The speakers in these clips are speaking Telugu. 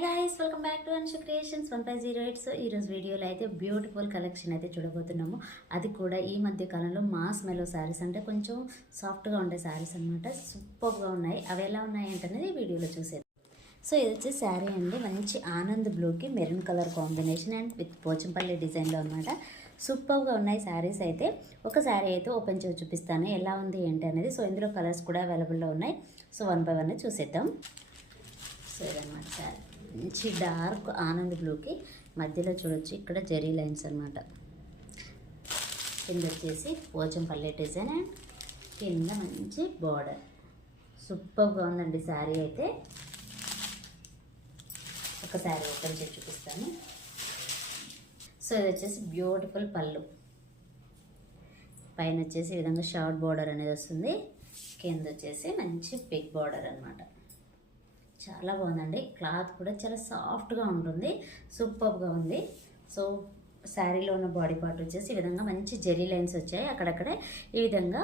Hi guys, welcome back to Anshu creations 1508. So ఈరోజు వీడియోలో అయితే బ్యూటిఫుల్ కలెక్షన్ అయితే చూడబోతున్నాము. అది కూడా ఈ మధ్య కాలంలో మాస్ మెలో శారీస్, అంటే కొంచెం సాఫ్ట్గా ఉండే శారీస్ అనమాట. సూపర్గా ఉన్నాయి. అవి ఎలా ఉన్నాయి ఏంటనేది ఈ వీడియోలో చూసేది. సో ఇది వచ్చి శారీ అండి, మంచి ఆనంద్ బ్లూకి maroon colour combination and with Pochampally డిజైన్లో అనమాట. సూపర్గా ఉన్నాయి శారీస్ అయితే. ఒక శారీ అయితే ఓపెన్ చేసి చూపిస్తాను ఎలా ఉంది ఏంటి అనేది. సో ఇందులో కలర్స్ కూడా అవైలబుల్లో ఉన్నాయి. సో వన్ బై వన్ చూసేద్దాం. సో ఇదన్నమాట శారీ, మంచి డార్క్ ఆనంద్ బ్లూకి మధ్యలో చూడొచ్చు ఇక్కడ జెరీ లైన్స్ అనమాట. కింద వచ్చేసి పోచంపల్లి డిజైన్ అండ్ కింద మంచి బార్డర్. సూపర్గా ఉందండి శారీ అయితే. ఒక శారీ ఓపెన్ చేసి చూపిస్తాను. సో ఇది వచ్చేసి బ్యూటిఫుల్ పళ్ళు, పైన వచ్చేసి ఈ విధంగా షార్ట్ బార్డర్ అనేది వస్తుంది. కింద వచ్చేసి మంచి బిగ్ బార్డర్ అనమాట. చాలా బాగుందండి. క్లాత్ కూడా చాలా సాఫ్ట్గా ఉంటుంది, సూపర్గా ఉంది. సో శారీలో ఉన్న బాడీ పార్ట్ వచ్చేసి ఈ విధంగా మంచి జెరీ లైన్స్ వచ్చాయి. అక్కడక్కడే ఈ విధంగా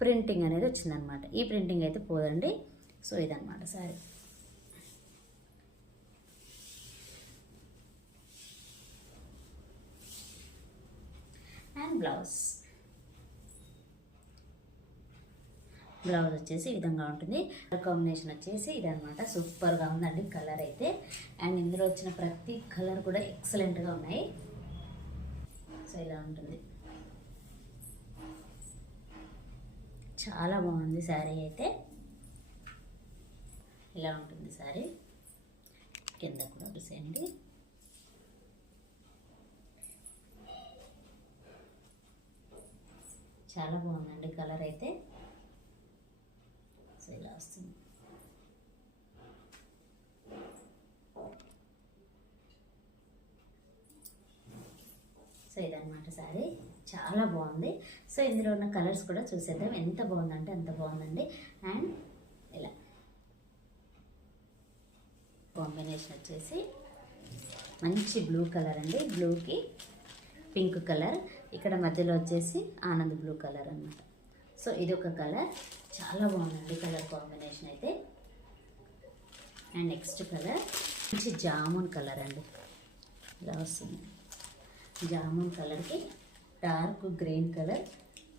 ప్రింటింగ్ అనేది వచ్చిందనమాట. ఈ ప్రింటింగ్ అయితే పోదండి. సో ఇదన్నమాట శారీ. అండ్ బ్లౌజ్ వచ్చేసి ఈ విధంగా ఉంటుంది. కాంబినేషన్ వచ్చేసి ఇదనమాట. సూపర్గా ఉందండి కలర్ అయితే. అండ్ ఇందులో వచ్చిన ప్రతి కలర్ కూడా ఎక్సలెంట్గా ఉన్నాయి. సో ఇలా ఉంటుంది, చాలా బాగుంది శారీ అయితే. ఇలా ఉంటుంది శారీ. కింద కూడా చూసేయండి. చాలా బాగుందండి కలర్ అయితే. సో ఇలా వస్తుంది. సో ఇదన్నమాట శారీ, చాలా బాగుంది. సో ఇందులో ఉన్న కలర్స్ కూడా చూసేద్దాం. ఎంత బాగుందంటే అంత బాగుందండి. అండ్ ఇలా కాంబినేషన్ వచ్చేసి మంచి బ్లూ కలర్ అండి. బ్లూకి పింక్ కలర్, ఇక్కడ మధ్యలో వచ్చేసి ఆనంద్ బ్లూ కలర్ అన్నమాట. సో ఇది ఒక కలర్, చాలా బాగుందండి కలర్ కాంబినేషన్ అయితే. అండ్ నెక్స్ట్ కలర్ మంచి జామున్ కలర్ అండి. ఇలా వస్తుంది. జామున్ కలర్కి డార్క్ గ్రీన్ కలర్,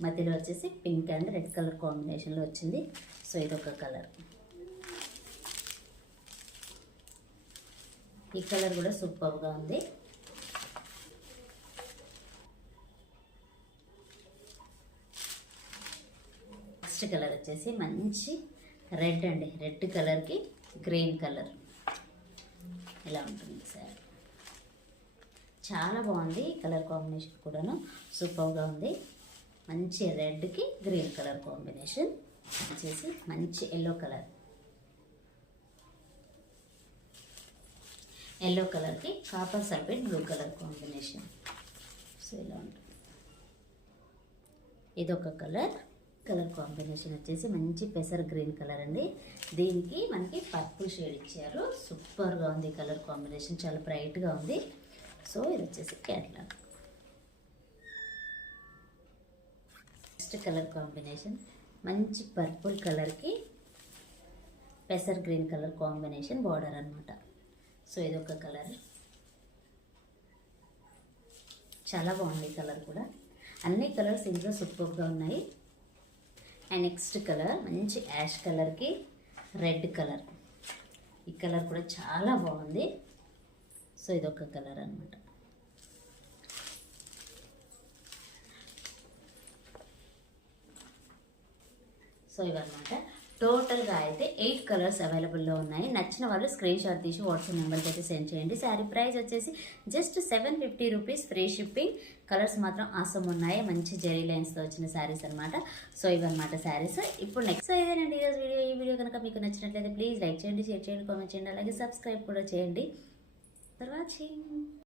మధ్యలో వచ్చేసి పింక్ అండ్ రెడ్ కలర్ కాంబినేషన్లో వచ్చింది. సో ఇదొక కలర్. ఈ కలర్ కూడా సూపర్గా ఉంది. నెక్స్ట్ కలర్ వచ్చేసి మంచి రెడ్ అండి. రెడ్ కలర్కి గ్రీన్ కలర్ ఇలా ఉంటుంది సార్. చాలా బాగుంది కలర్ కాంబినేషన్ కూడాను, సూపర్గా ఉంది. మంచి రెడ్కి గ్రీన్ కలర్ కాంబినేషన్ వచ్చేసి మంచి ఎల్లో కలర్, ఎల్లో కలర్కి copper sulphate blue colour combination. So ఇలా ఉంటుంది. ఇదొక కలర్. కలర్ కాంబినేషన్ వచ్చేసి మంచి పెసర్ గ్రీన్ కలర్ అండి. దీనికి మనకి పర్పుల్ షేడ్ ఇచ్చారు. సూపర్గా ఉంది కలర్ కాంబినేషన్, చాలా బ్రైట్గా ఉంది. సో ఇది వచ్చేసి క్యాట్లాగ్. నెక్స్ట్ కలర్ కాంబినేషన్ మంచి పర్పుల్ కలర్కి పెసర్ గ్రీన్ కలర్ కాంబినేషన్ బార్డర్ అనమాట. సో ఇదొక కలర్, చాలా బాగుంది కలర్ కూడా. అన్ని కలర్స్ ఇందులో సూపర్గా ఉన్నాయి. అండ్ నెక్స్ట్ కలర్ మంచి యాష్ కలర్కి రెడ్ కలర్. ఈ కలర్ కూడా చాలా బాగుంది. సో ఇదొక కలర్ అనమాట. సో ఇవన్నమాట. టోటల్గా అయితే 8 కలర్స్ అవైలబుల్లో ఉన్నాయి. నచ్చిన వాళ్ళు స్క్రీన్ షాట్ తీసి వాట్సాప్ నెంబర్కి అయితే సెండ్ చేయండి. శారీ ప్రైస్ వచ్చేసి just 750 rupees, free shipping. Colours మాత్రం ఆసమ్ ఉన్నాయి. మంచి జెరీ లైన్స్తో వచ్చిన శారీస్ అనమాట. సో ఇవన్నమాట శారీస్. ఇప్పుడు నెక్స్ట్ ఇదేనండి ఈరోజు వీడియో. ఈ వీడియో కనుక మీకు నచ్చినట్లయితే ప్లీజ్ లైక్ చేయండి, షేర్ చేయండి, కామెంట్ చేయండి, అలాగే సబ్స్క్రైబ్ కూడా చేయండి. For watching.